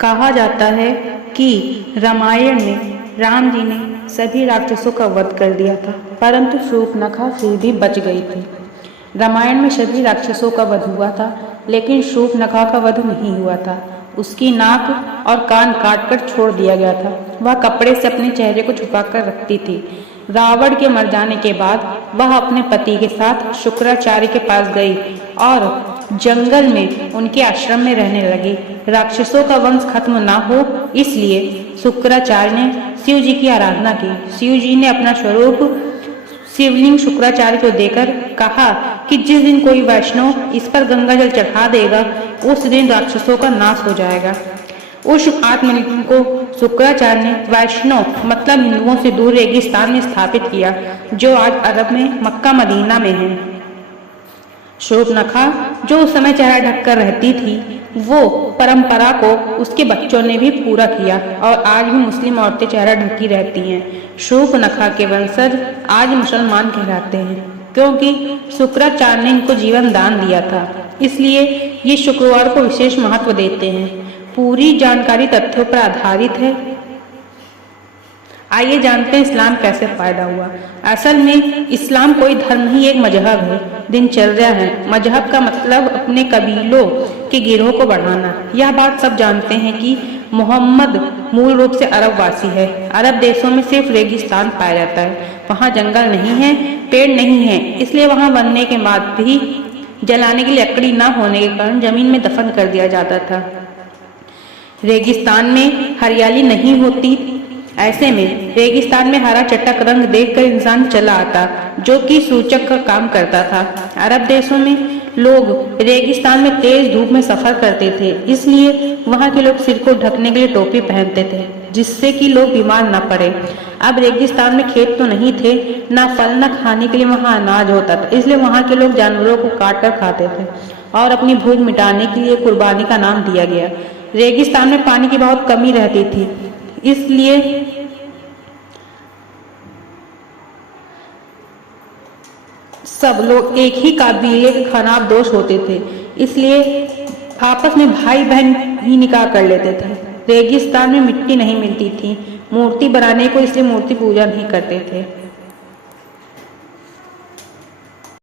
कहा जाता है कि रामायण में राम जी ने सभी राक्षसों का वध कर दिया था, परंतु शूर्पणखा फिर भी बच गई थी। रामायण में सभी राक्षसों का वध हुआ था, लेकिन शूर्पणखा का वध नहीं हुआ था। उसकी नाक और कान काटकर छोड़ दिया गया था। वह कपड़े से अपने चेहरे को छुपाकर रखती थी। रावण के मर जाने के बाद वह अपने पति के साथ शुक्राचार्य के पास गई और जंगल में उनके आश्रम में रहने लगी। राक्षसों का वंश खत्म ना हो, इसलिए शुक्राचार्य ने शिव जी की आराधना की। शिव जी ने अपना स्वरूप शिवलिंग शुक्राचार्य को देकर कहा कि जिस दिन कोई वैष्णव इस पर गंगा जल चढ़ा देगा, उस दिन राक्षसों का नाश हो जाएगा। उस आत्मलिंग को शुक्राचार्य ने वैष्णव मतलब हिंदुओं से दूर रेगिस्तान में स्थापित किया, जो आज अरब में मक्का मदीना में है। शूर्पणखा जो उस समय चेहरा ढककर रहती थी, वो परंपरा को उसके बच्चों ने भी पूरा किया और आज भी मुस्लिम औरतें चेहरा ढकी रहती हैं। शूर्पणखा के वंशज आज मुसलमान कहलाते हैं, क्योंकि शुक्राचार्य ने इनको जीवन दान दिया था। इसलिए ये शुक्रवार को विशेष महत्व देते हैं। पूरी जानकारी तथ्यों पर आधारित है। आइए जानते हैं इस्लाम कैसे पैदा हुआ। असल में इस्लाम कोई धर्म नहीं, एक मजहब है, दिनचर्या है। मजहब का मतलब अपने कबीलों के गिरोह को बढ़ाना। यह बात सब जानते हैं कि मोहम्मद मूल रूप से अरब वासी है। अरब देशों में सिर्फ रेगिस्तान पाया जाता है। वहाँ जंगल नहीं है, पेड़ नहीं है, इसलिए वहाँ बनने के बाद भी जलाने के लिए लकड़ी न होने के कारण जमीन में दफन कर दिया जाता था। रेगिस्तान में हरियाली नहीं होती, ऐसे में रेगिस्तान में हरा चटक रंग देखकर इंसान चला आता, जो कि सूचक का काम करता था। अरब देशों में लोग रेगिस्तान में तेज धूप में सफर करते थे, इसलिए वहां के लोग सिर को ढकने के लिए टोपी पहनते थे, जिससे कि लोग बीमार न पड़े। अब रेगिस्तान में खेत तो नहीं थे, ना फल न खाने के लिए वहां अनाज होता था, इसलिए वहां के लोग जानवरों को काट कर खाते थे और अपनी भूख मिटाने के लिए कुर्बानी का नाम दिया गया। रेगिस्तान में पानी की बहुत कमी रहती थी, इसलिए सब लोग एक ही काबिले के खानाबदोश होते थे, इसलिए आपस में भाई बहन ही निकाह कर लेते थे। रेगिस्तान में मिट्टी नहीं मिलती थी मूर्ति बनाने को, इसलिए मूर्ति पूजा नहीं करते थे।